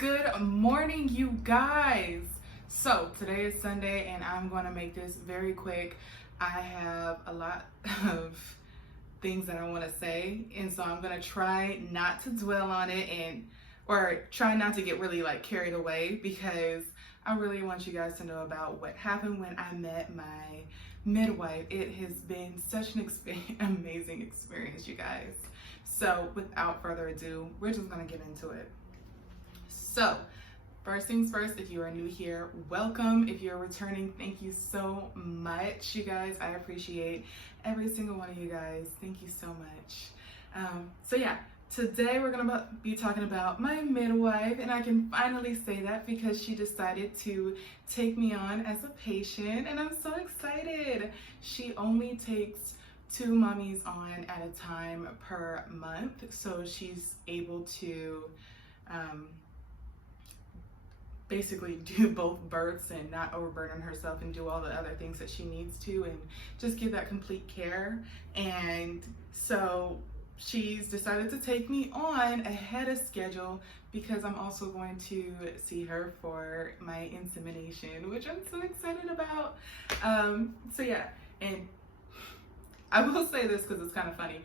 Good morning, you guys. So today is Sunday and I'm going to make this very quick. I have a lot of things that I want to say, and so I'm going to try not to dwell on it or try not to get really carried away, because I really want you guys to know about what happened when I met my midwife. It has been such an amazing experience, you guys. So without further ado, we're just going to get into it. So first things first, if you are new here, welcome. If you're returning, thank you so much, you guys. I appreciate every single one of you guys. Thank you so much. So yeah, today we're gonna be talking about my midwife, and I can finally say that because she decided to take me on as a patient, and I'm so excited. She only takes 2 mommies on at a time per month, so she's able to basically do both births and not overburden herself and do all the other things that she needs to, and just give that complete care. And so she's decided to take me on ahead of schedule because I'm also going to see her for my insemination, which I'm so excited about. So yeah, and I will say this because it's kind of funny.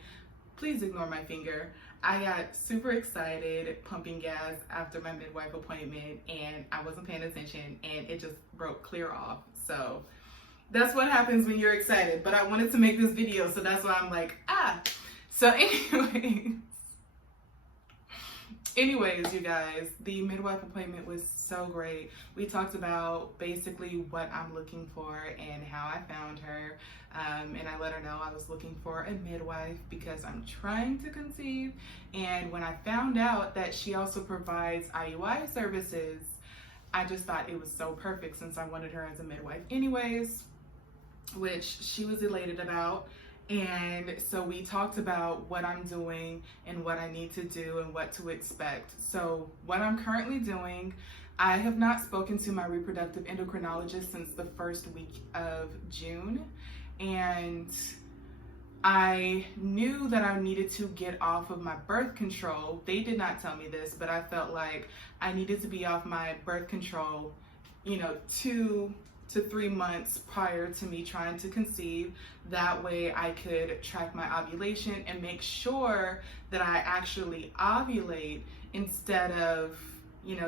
Please ignore my finger. I got super excited pumping gas after my midwife appointment, and I wasn't paying attention and it just broke clear off. So that's what happens when you're excited. But I wanted to make this video, so that's why I'm like, So anyways, you guys, the midwife appointment was so great. We talked about basically what I'm looking for and how I found her. And I let her know I was looking for a midwife because I'm trying to conceive. And when I found out that she also provides IUI services, I just thought it was so perfect since I wanted her as a midwife anyways, which she was elated about. And so we talked about what I'm doing and what I need to do and what to expect. So what I'm currently doing, I have not spoken to my reproductive endocrinologist since the first week of June. And I knew that I needed to get off of my birth control. They did not tell me this, but I felt like I needed to be off my birth control, 2 to 3 months prior to me trying to conceive. That way I could track my ovulation and make sure that I actually ovulate instead of,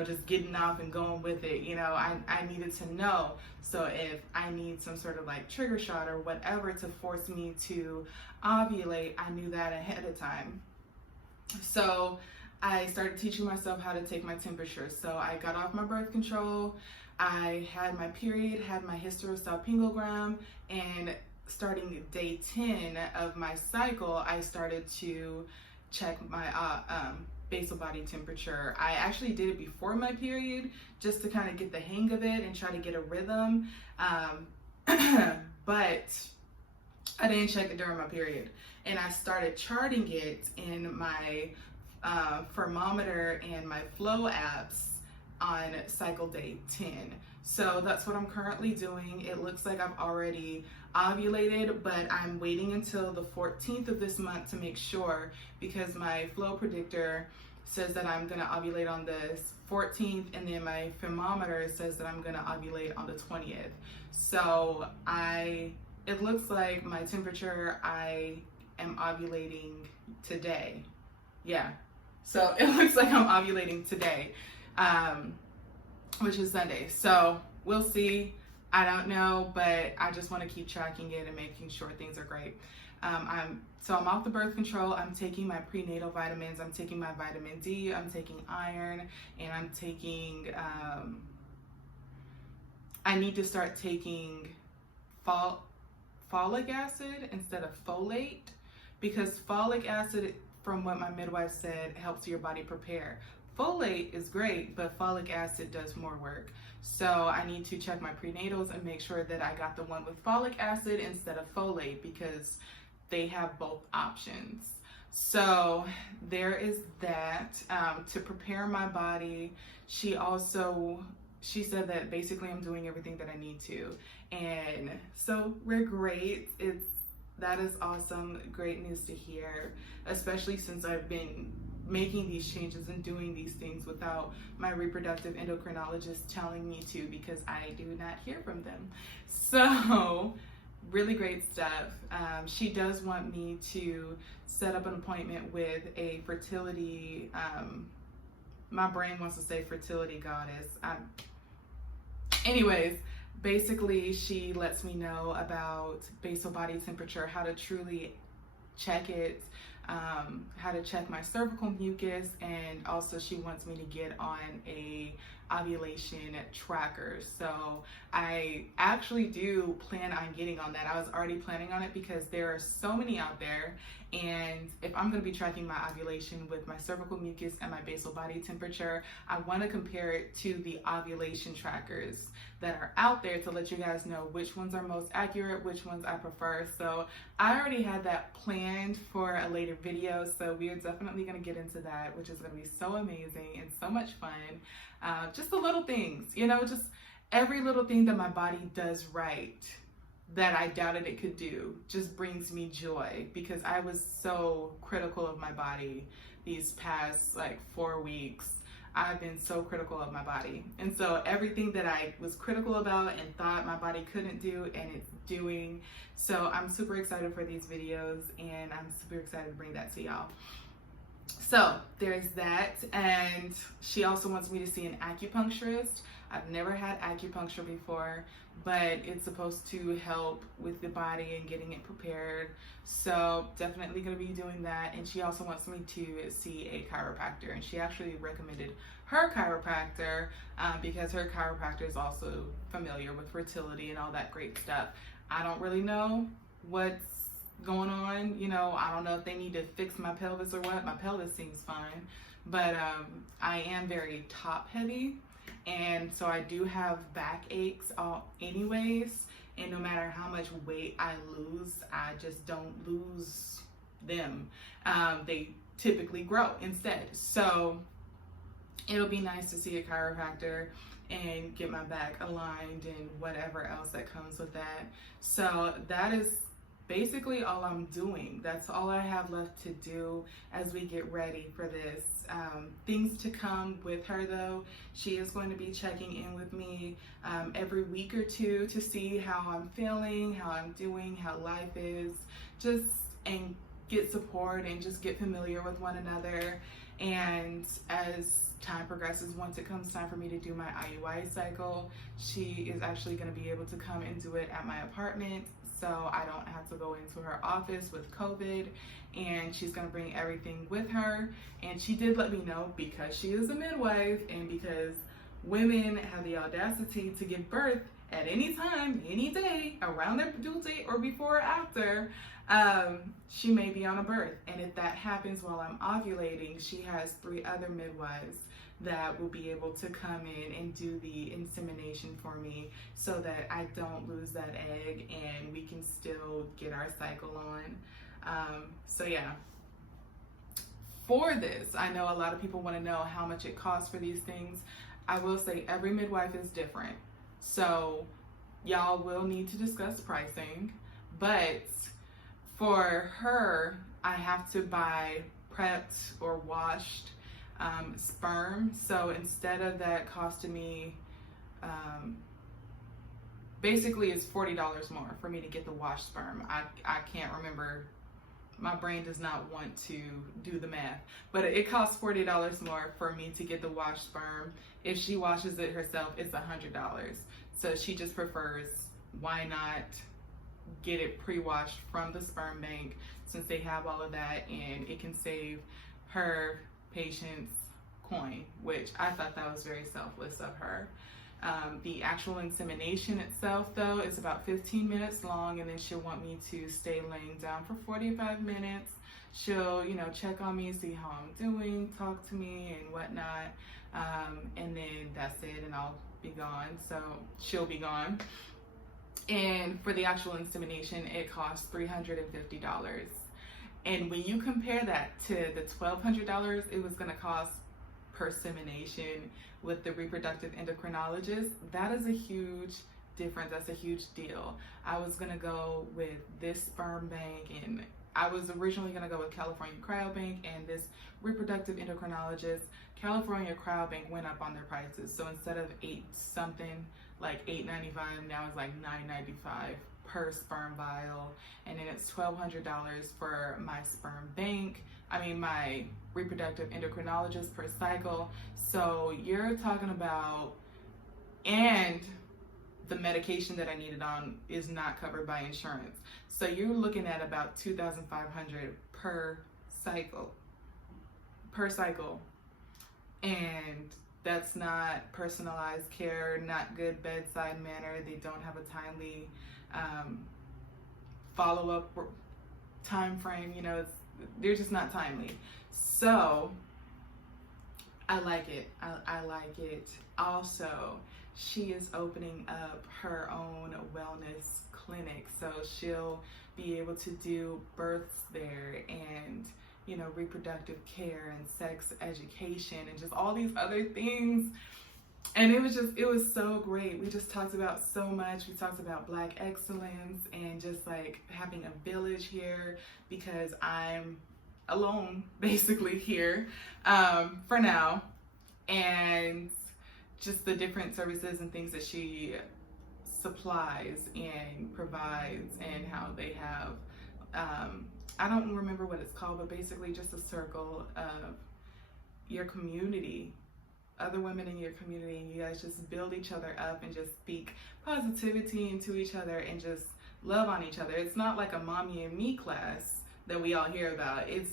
just getting off and going with it. I needed to know. So if I need some sort of trigger shot or whatever to force me to ovulate, I knew that ahead of time. So I started teaching myself how to take my temperature. So I got off my birth control. I had my period, had my hysterosalpingogram, and starting day 10 of my cycle, I started to check my basal body temperature. I actually did it before my period just to kind of get the hang of it and try to get a rhythm, but I didn't check it during my period. And I started charting it in my thermometer and my flow apps on cycle day 10. So that's what I'm currently doing. It looks like I've already ovulated, but I'm waiting until the 14th of this month to make sure, because my flow predictor says that I'm gonna ovulate on the 14th, and then my thermometer says that I'm gonna ovulate on the 20th. So it looks like my temperature, I am ovulating today. Yeah, so it looks like I'm ovulating today. Which is Sunday. So we'll see. I don't know, but I just want to keep tracking it and making sure things are great. I'm off the birth control. I'm taking my prenatal vitamins. I'm taking my vitamin D. I'm taking iron, and I'm taking, I need to start taking folic acid instead of folate, because folic acid, from what my midwife said, helps your body prepare. Folate is great, but folic acid does more work. So I need to check my prenatals and make sure that I got the one with folic acid instead of folate, because they have both options. So there is that. To prepare my body, she said that basically I'm doing everything that I need to. And so we're great. That is awesome. Great news to hear, especially since I've been making these changes and doing these things without my reproductive endocrinologist telling me to, because I do not hear from them. So really great stuff. She does want me to set up an appointment with a fertility, my brain wants to say fertility goddess. Anyways, basically she lets me know about basal body temperature, how to truly check it, how to check my cervical mucus, and also she wants me to get on a ovulation tracker. So I actually do plan on getting on that. I was already planning on it because there are so many out there, and if I'm going to be tracking my ovulation with my cervical mucus and my basal body temperature, I want to compare it to the ovulation trackers that are out there to let you guys know which ones are most accurate, which ones I prefer. So I already had that planned for a later video, so we are definitely going to get into that, which is going to be so amazing and so much fun. Just the little things, you know, just every little thing that my body does right that I doubted it could do just brings me joy, because I was so critical of my body these past like 4 weeks. I've been so critical of my body, and so everything that I was critical about and thought my body couldn't do, and it's doing. So I'm super excited for these videos, and I'm super excited to bring that to y'all. So there's that, and she also wants me to see an acupuncturist. I've never had acupuncture before, but it's supposed to help with the body and getting it prepared. So definitely going to be doing that. And she also wants me to see a chiropractor, and she actually recommended her chiropractor because her chiropractor is also familiar with fertility and all that great stuff. I don't really know what's going on, you know, I don't know if they need to fix my pelvis or what. My pelvis seems fine, but I am very top heavy, and so I do have back aches anyways, and no matter how much weight I lose, I just don't lose them. They typically grow instead. So it'll be nice to see a chiropractor and get my back aligned and whatever else that comes with that. So that is basically all I'm doing. That's all I have left to do as we get ready for this. Things to come with her though. She is going to be checking in with me every week or two to see how I'm feeling, how I'm doing, how life is, and get support and just get familiar with one another. And as time progresses, once it comes time for me to do my IUI cycle, she is actually going to be able to come and do it at my apartment, so I don't have to go into her office with COVID, and she's going to bring everything with her. And she did let me know, because she is a midwife and because women have the audacity to give birth at any time, any day, around their due date or before or after, she may be on a birth. And if that happens while I'm ovulating, she has 3 other midwives that will be able to come in and do the insemination for me, so that I don't lose that egg and we can still get our cycle on. So yeah, for this, I know a lot of people want to know how much it costs for these things. I will say every midwife is different, so y'all will need to discuss pricing. But for her, I have to buy prepped or washed sperm. So instead of that costing me, basically it's $40 more for me to get the washed sperm. I can't remember, my brain does not want to do the math, but it costs $40 more for me to get the washed sperm. If she washes it herself, it's $100. So she just prefers, why not get it pre-washed from the sperm bank, since they have all of that, and it can save her patient's coin, which I thought that was very selfless of her. The actual insemination itself though is about 15 minutes long, and then she'll want me to stay laying down for 45 minutes. She'll, you know, check on me, see how I'm doing, talk to me and whatnot, and then that's it, and I'll be gone. So she'll be gone. And for the actual insemination, it costs $350. And when you compare that to the $1,200 it was going to cost per semination with the reproductive endocrinologist, that is a huge difference. That's a huge deal. I was going to go with this sperm bank and I was originally going to go with California Cryobank and this reproductive endocrinologist. California Cryobank went up on their prices. So instead of like $8.95, now it's like $9.95 per sperm vial. And then it's $1,200 for my sperm bank. My reproductive endocrinologist per cycle. So you're talking about, and the medication that I needed on is not covered by insurance. So you're looking at about $2,500 per cycle. And that's not personalized care, not good bedside manner. They don't have a timely follow-up time frame. They're just not timely. So I like it. I like it. Also, she is opening up her own wellness clinic, so she'll be able to do births there, and reproductive care and sex education and just all these other things. And it was so great. We just talked about so much. We talked about Black excellence and just like having a village here, because I'm alone basically here for now, and just the different services and things that she supplies and provides, and how they have I don't remember what it's called, but basically just a circle of your community, other women in your community, and you guys just build each other up and just speak positivity into each other and just love on each other. It's not like a mommy and me class that we all hear about. It's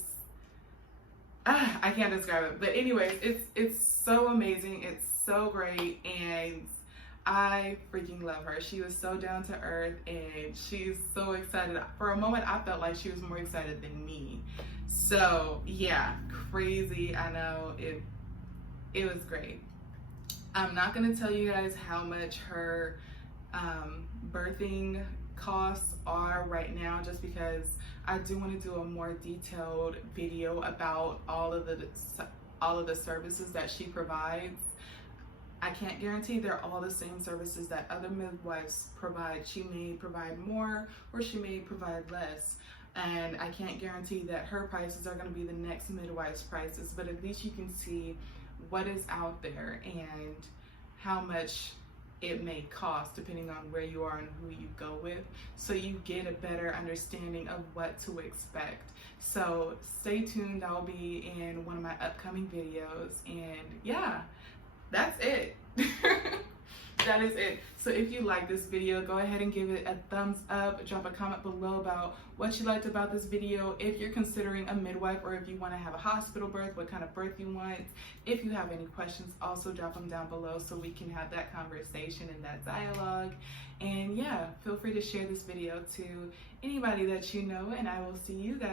I can't describe it, but anyways, it's so amazing. It's so great, and I freaking love her. She was so down to earth, and she's so excited. For a moment, I felt like she was more excited than me. So yeah, crazy. I know it was great. I'm not gonna tell you guys how much her birthing costs are right now, just because I do want to do a more detailed video about all of the services that she provides. I can't guarantee they're all the same services that other midwives provide. She may provide more, or she may provide less. And I can't guarantee that her prices are going to be the next midwife's prices, but at least you can see what is out there and how much it may cost depending on where you are and who you go with, so you get a better understanding of what to expect. So stay tuned. I'll be in one of my upcoming videos, and yeah, that's it. That is it. So if you like this video, go ahead and give it a thumbs up. Drop a comment below about what you liked about this video. If you're considering a midwife, or if you want to have a hospital birth, what kind of birth you want. If you have any questions, also drop them down below so we can have that conversation and that dialogue. And yeah, feel free to share this video to anybody that you know, and I will see you guys